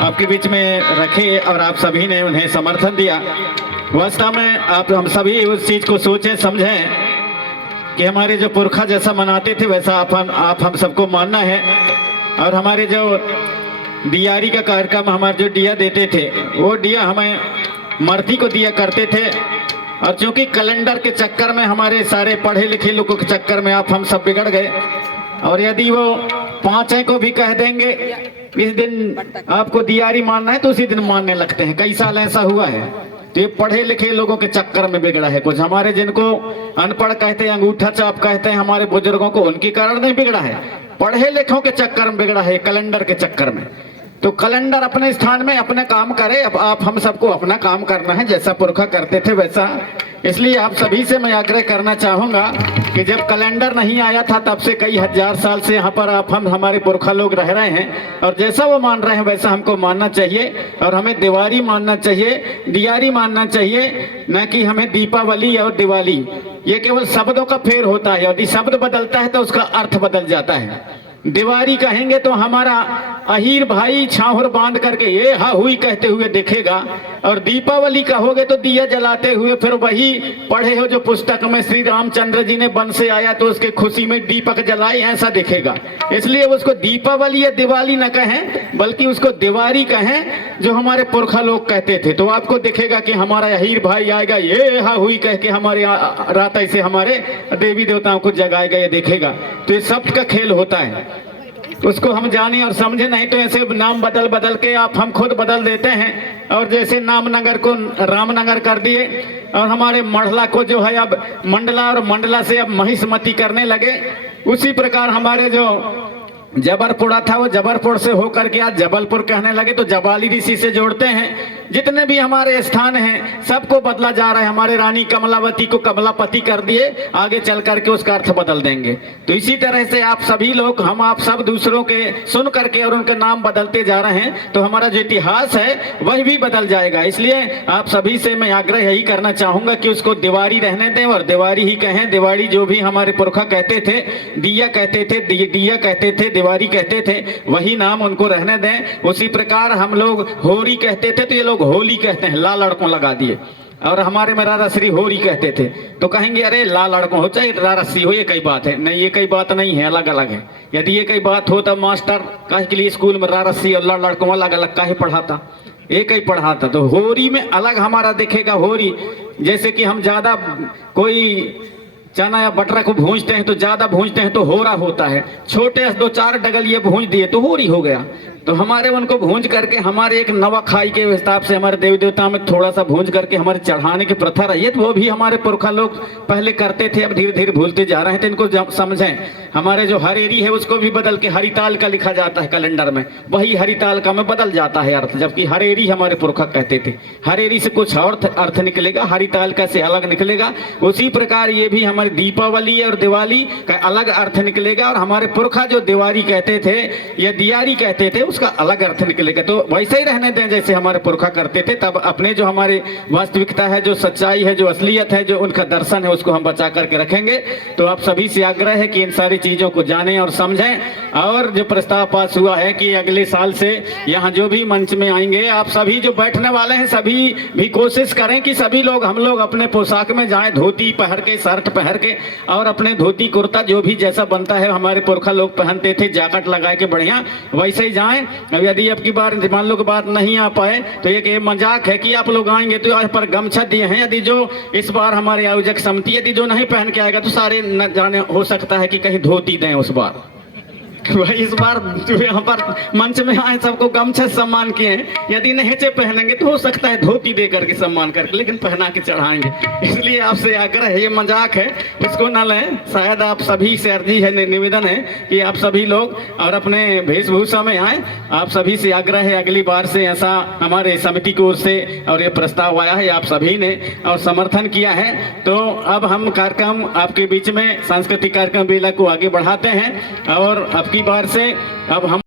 आपके बीच में रखे और आप सभी ने उन्हें समर्थन दिया। वास्तव में आप हम सभी उस चीज को सोचें समझें कि हमारे जो पुरखा जैसा मनाते थे वैसा आप हम सबको मानना है। और हमारे जो दियारी का कार्यक्रम, हमारे जो दिया देते थे, वो दिया हमें मर्ती को दिया करते थे। और चूंकि कैलेंडर के चक्कर में, हमारे सारे पढ़े लिखे लोगों के चक्कर में आप हम सब बिगड़ गए। और यदि वो पांचों को भी कह देंगे इस दिन आपको दियारी मानना है तो उसी दिन मानने लगते हैं। कई साल ऐसा हुआ है। तो ये पढ़े लिखे लोगों के चक्कर में बिगड़ा है। कुछ हमारे जिनको अनपढ़ कहते हैं, अंगूठा चाप कहते हैं, हमारे बुजुर्गों को, उनके कारण नहीं बिगड़ा है, पढ़े लिखों के चक्कर में बिगड़ा है, कैलेंडर के चक्कर में। तो कैलेंडर अपने स्थान में अपना काम करे, अब आप हम सबको अपना काम करना है, जैसा पुरखा करते थे वैसा। इसलिए आप सभी से मैं आग्रह करना चाहूंगा कि जब कैलेंडर नहीं आया था तब से कई हजार साल से यहाँ पर आप हम हमारे पुरखा लोग रह रहे हैं, और जैसा वो मान रहे हैं वैसा हमको मानना चाहिए। और हमें दिवाली मानना चाहिए, दियारी मानना चाहिए, न कि हमें दीपावली और दिवाली। ये केवल शब्दों का फेर होता है, यदि शब्द बदलता है तो उसका अर्थ बदल जाता है। दिवाली कहेंगे तो हमारा अहीर भाई छाहुर बांध करके ये हा हुई कहते हुए दिखेगा, और दीपावली कहोगे तो दिया जलाते हुए, फिर वही पढ़े हो जो पुस्तक में श्री रामचंद्र जी ने वन से आया तो उसके खुशी में दीपक जलाए, ऐसा दिखेगा। इसलिए उसको दीपावली या दिवाली न कहें, बल्कि उसको दिवाली कहें, जो हमारे पुरखा लोग कहते थे। तो आपको दिखेगा कि हमारा अहीर भाई आएगा, ये हा हुई कह के हमारे रात ऐसे हमारे देवी देवताओं को जगाएगा, ये दिखेगा। तो ये शब्द का खेल होता है, उसको हम जाने और समझे। नहीं तो ऐसे नाम बदल बदल के आप हम खुद बदल देते हैं। और जैसे नामनगर को रामनगर कर दिए, और हमारे मंडला को जो है अब मंडला, और मंडला से अब महिष्मती करने लगे। उसी प्रकार हमारे जो जबरपुरा था वो जबरपुर से होकर के आज जबलपुर कहने लगे। तो जबाली ऋषि से जोड़ते हैं। जितने भी हमारे स्थान हैं सबको बदला जा रहा है। हमारे रानी कमलावती को कमलापति कर दिए, आगे चल करके उसका अर्थ बदल देंगे। तो इसी तरह से आप सभी लोग, हम आप सब दूसरों के सुन करके और उनके नाम बदलते जा रहे हैं, तो हमारा जो इतिहास है वह भी बदल जाएगा। इसलिए आप सभी से मैं आग्रह यही करना चाहूंगा कि उसको दिवाली रहने दें और दिवाली ही कहें। दिवाली जो भी हमारे पुरखा कहते थे, दिया कहते थे, दिया कहते थे, दिवाली कहते थे, वही नाम उनको रहने दें। उसी प्रकार हम लोग होरी कहते थे तो ये लोग होली कहते हैं, ला लड़कों लगा दिए। और हमारे में रारसी होरी कहते थे, तो कहेंगे अरे ला लड़कों हो चाहे रारसी हो, ये कई बात है। नहीं, ये कई बात नहीं है, अलग अलग है। यदि ये कई बात हो तब मास्टर काहे के लिए स्कूल में रारसी और लड़कों अलग अलग काहे पढ़ाता, एक ही पढ़ाता। तो होरी में अलग हमारा दिखेगा। होरी जैसे कि हम ज्यादा कोई चना या बटरा को भूंजते हैं तो ज्यादा भूंजते हैं तो होरा होता है। छोटे 2-4 डगल ये भूंज दिए तो होरी हो गया। तो हमारे उनको भूंज करके हमारे एक नवा खाई के हिसाब से हमारे देवी देवता में थोड़ा सा भूंज करके हमारे चढ़ाने की प्रथा रही है। तो वो भी हमारे पुरखा लोग पहले करते थे, अब धीरे धीरे भूलते जा रहे हैं। तो इनको समझें। हमारे जो हरेरी है उसको भी बदल के हरिताल का लिखा जाता है कैलेंडर में, वही हरिताल का में बदल जाता है अर्थ, जबकि हरेरी हमारे पुरखा कहते थे। हरेरी से कुछ और अर्थ निकलेगा, हरिताल का से अलग निकलेगा। उसी प्रकार ये भी हमारी दीपावली और दिवाली का अलग अर्थ निकलेगा। और हमारे पुरखा जो दिवाली कहते थे या दियारी कहते थे उसका अलग अर्थ निकलेगा। तो वैसे ही रहने दें जैसे हमारे पुरखा करते थे। तब अपने जो हमारे वास्तविकता है, जो सच्चाई है, जो असलियत है, जो उनका दर्शन है, उसको हम बचा करके रखेंगे। तो आप सभी से आग्रह है कि इन सारी चीजों को जानें और समझें। और जो प्रस्ताव पास हुआ है कि अगले साल से यहाँ जो भी मंच में आएंगे, आप सभी जो बैठने वाले हैं सभी भी कोशिश करें कि सभी लोग, हम लोग अपने पोशाक में जाएं, धोती पहन के, शर्ट पहन के, और अपने धोती कुर्ता जो भी जैसा बनता है हमारे पुरखा लोग पहनते थे, जैकेट लगा के बढ़िया वैसे ही जाएं। अब यदि अब की बार मान लो बात नहीं आ पाए तो एक मजाक है कि आप लोग आएंगे तो आज पर गमछा दिए हैं। यदि जो इस बार हमारे आयोजक समिति यदि जो नहीं पहन के आएगा तो सारे न जाने, हो सकता है कि कहीं धोती दें उस बार। वही इस बार यहाँ पर मंच में आए सबको गमछा सम्मान किए हैं। यदि नहेचे पहनेंगे तो हो सकता है धोती दे करके सम्मान करके, लेकिन पहना के चढ़ाएंगे। इसलिए आपसे आग्रह है, ये मजाक है, उसको न लें। शायद आप सभी से अर्जी है, निवेदन है कि आप सभी लोग और अपने वेशभूषा में आए। आप सभी से आग्रह है, अगली बार से ऐसा हमारे समिति की ओर से और ये प्रस्ताव आया है, आप सभी ने और समर्थन किया है। तो अब हम कार्यक्रम आपके बीच में सांस्कृतिक कार्यक्रम बेला को आगे बढ़ाते हैं। और अब की बार से अब हम